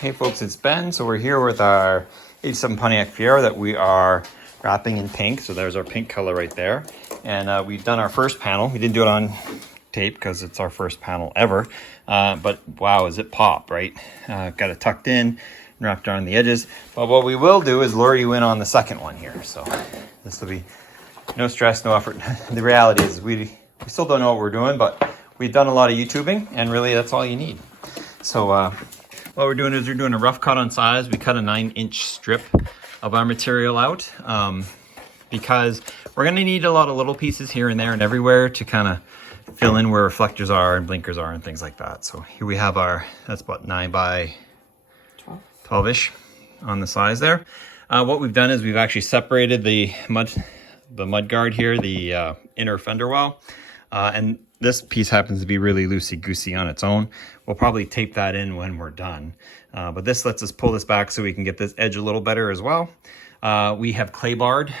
Hey folks, it's Ben. So we're here with our 87 Pontiac Fiero that we are wrapping in pink. So there's our pink color right there. And we've done our first panel. We didn't do it on tape because it's our first panel ever. But wow, is it pop, right? Got it tucked in, wrapped around the edges. But what we will do is lure you in on the second one here. So this will be no stress, no effort. The reality is we still don't know what we're doing, but we've done a lot of YouTubing and really that's all you need. So what we're doing is we're doing a rough cut on size. We cut a 9-inch strip of our material out because we're going to need a lot of little pieces here and there and everywhere to kind of fill in where reflectors are and blinkers are and things like that. So here we have our, that's about 9 by 12-ish on the size there. What we've done is we've actually separated the mud guard here, the inner fender well, and this piece happens to be really loosey-goosey on its own. We'll probably tape that in when we're done. But this lets us pull this back so we can get this edge a little better as well. We have clay barred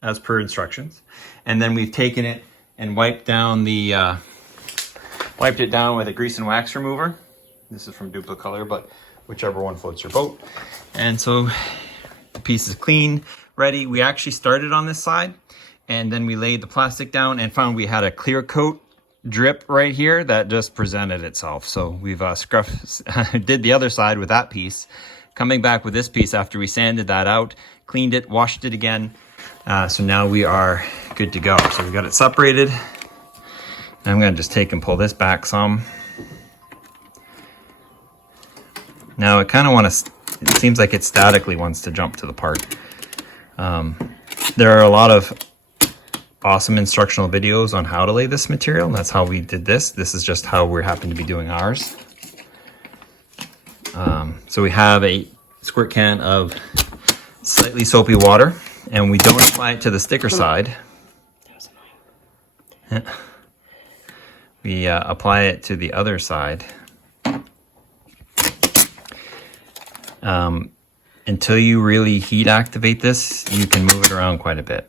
as per instructions. And then we've taken it and wiped it down with a grease and wax remover. This is from Duplicolor, but whichever one floats your boat. And so the piece is clean, ready. We actually started on this side, and then we laid the plastic down and found we had a clear coat drip right here that just presented itself. So we've did the other side with that piece, coming back with this piece after we sanded that out, cleaned it, washed it again. So now we are good to go. So we got it separated. I'm going to just take and pull this back some. Now it kind of it seems like it statically wants to jump to the part. There are a lot of awesome instructional videos on how to lay this material. That's how we did this. This is just how we happen to be doing ours. So we have a squirt can of slightly soapy water, and we don't apply it to the sticker side. We apply it to the other side. Until you really heat activate this, you can move it around quite a bit.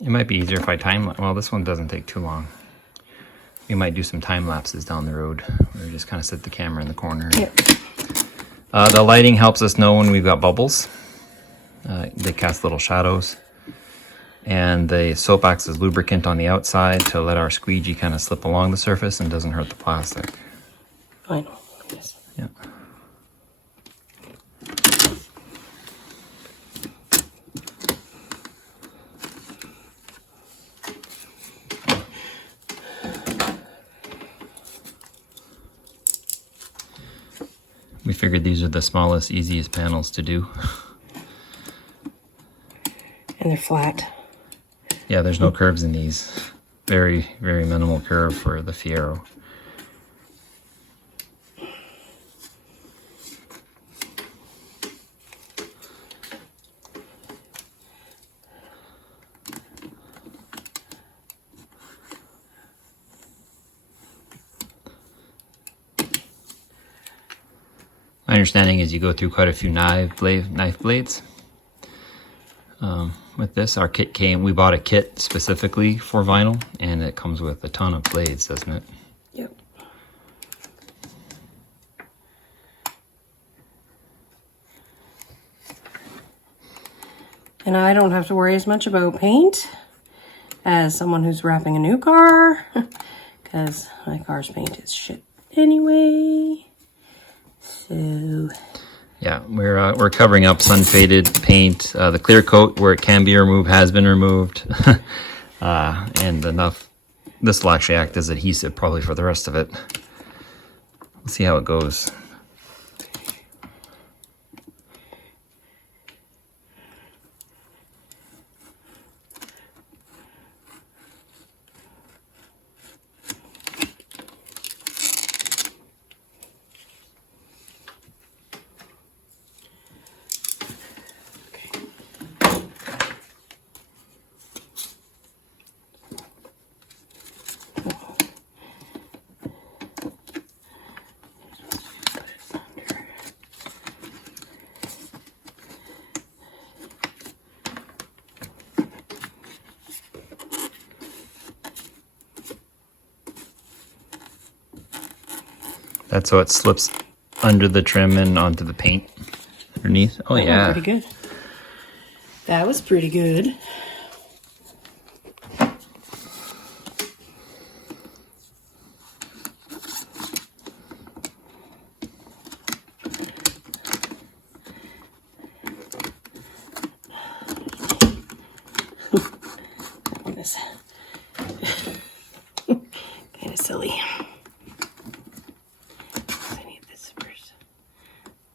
It might be easier if I well, this one doesn't take too long. We might do some time lapses down the road where we just kind of set the camera in the corner. Yep. The lighting helps us know when we've got bubbles. They cast little shadows. And the soap acts as lubricant on the outside to let our squeegee kind of slip along the surface and doesn't hurt the plastic. I know. Yes. Yeah. We figured these are the smallest, easiest panels to do. And they're flat. Yeah, there's no curves in these. Very, very minimal curve for the Fiero. My understanding is you go through quite a few knife blades. With this, our kit we bought a kit specifically for vinyl, and it comes with a ton of blades, doesn't it? Yep. And I don't have to worry as much about paint as someone who's wrapping a new car, because my car's paint is shit anyway. So yeah, we're covering up sun-faded paint. The clear coat, where it can be removed, has been removed. And enough. This will actually act as adhesive probably for the rest of it. We'll see how it goes. That's so it slips under the trim and onto the paint underneath. Oh, yeah. Pretty good. That was pretty good. Kind of silly. I need this first.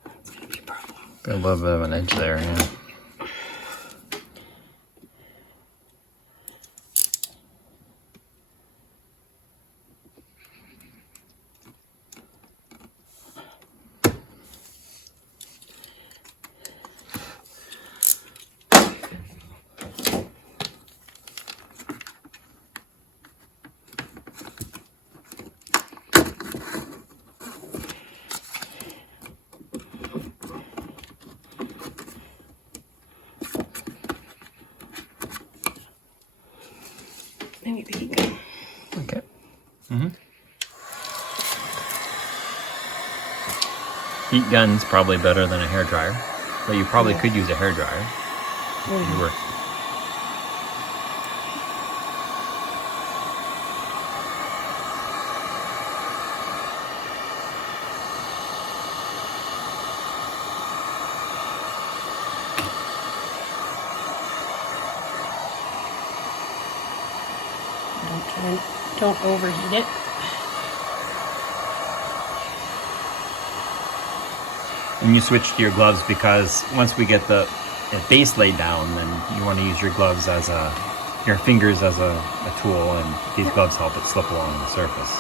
That's gonna be a problem. Got a little bit of an edge there, yeah. Maybe the heat gun. Okay. Mm-hmm. Heat gun's probably better than a hairdryer, but you probably could use a hairdryer. You were. Don't overheat it. And you switch to your gloves because once we get the base laid down, then you want to use your gloves as your fingers as a tool, and these gloves help it slip along the surface.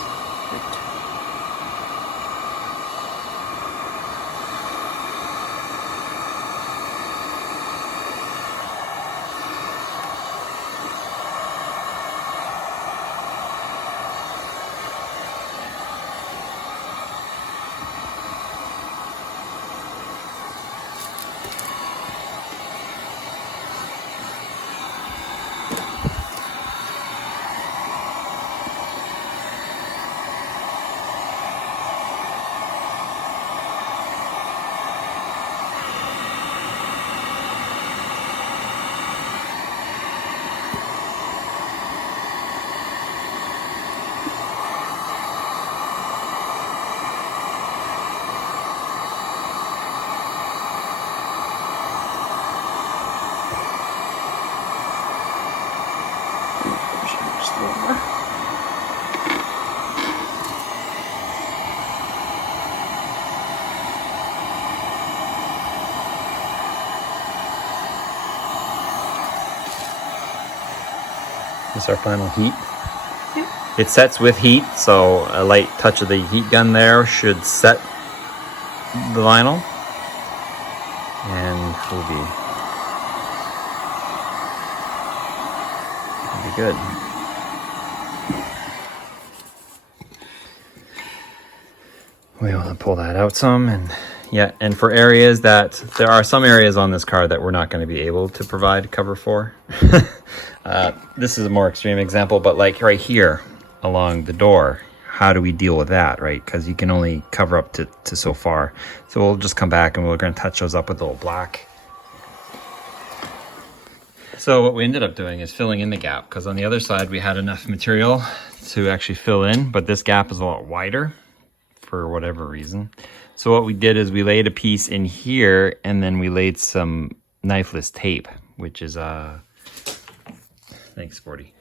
Just a little more. This is our final heat. Yep. It sets with heat, so a light touch of the heat gun there should set the vinyl, and we'll be good. We want to pull that out some, and yeah, and for areas that there are some areas on this car that we're not going to be able to provide cover for. This is a more extreme example, but like right here along the door, how do we deal with that, right? Because you can only cover up to so far. So we'll just come back and we're going to touch those up with a little black. So what we ended up doing is filling in the gap, because on the other side we had enough material to actually fill in, but this gap is a lot wider for whatever reason. So what we did is we laid a piece in here, and then we laid some knifeless tape, which is thanks, Sporty.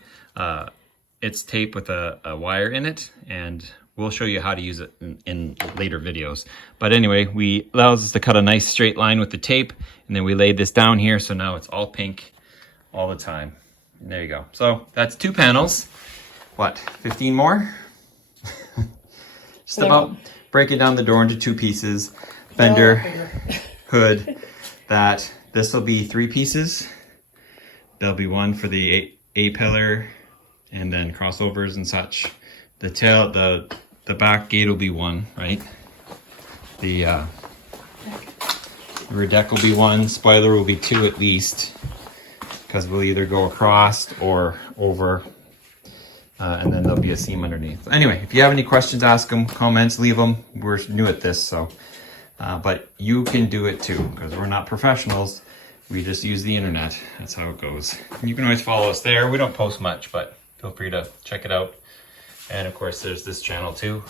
It's tape with a wire in it, and we'll show you how to use it in later videos. But anyway, we allows us to cut a nice straight line with the tape, and then we laid this down here, so now it's all pink all the time. And there you go. So that's 2 panels. What, 15 more? Just about breaking down the door into 2 pieces. Fender, hood. That this will be 3 pieces. There'll be one for the A-pillar, and then crossovers and such. The tail, the back gate will be 1, right? The rear deck will be 1. Spoiler will be 2 at least, because we'll either go across or over. and then there'll be a seam underneath. Anyway, if you have any questions, ask them, comments, leave them. We're new at this, so, but you can do it too, because we're not professionals. We just use the internet. That's how it goes. You can always follow us there. We don't post much, but feel free to check it out. And of course, there's this channel too.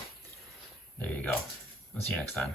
There you go. We'll see you next time.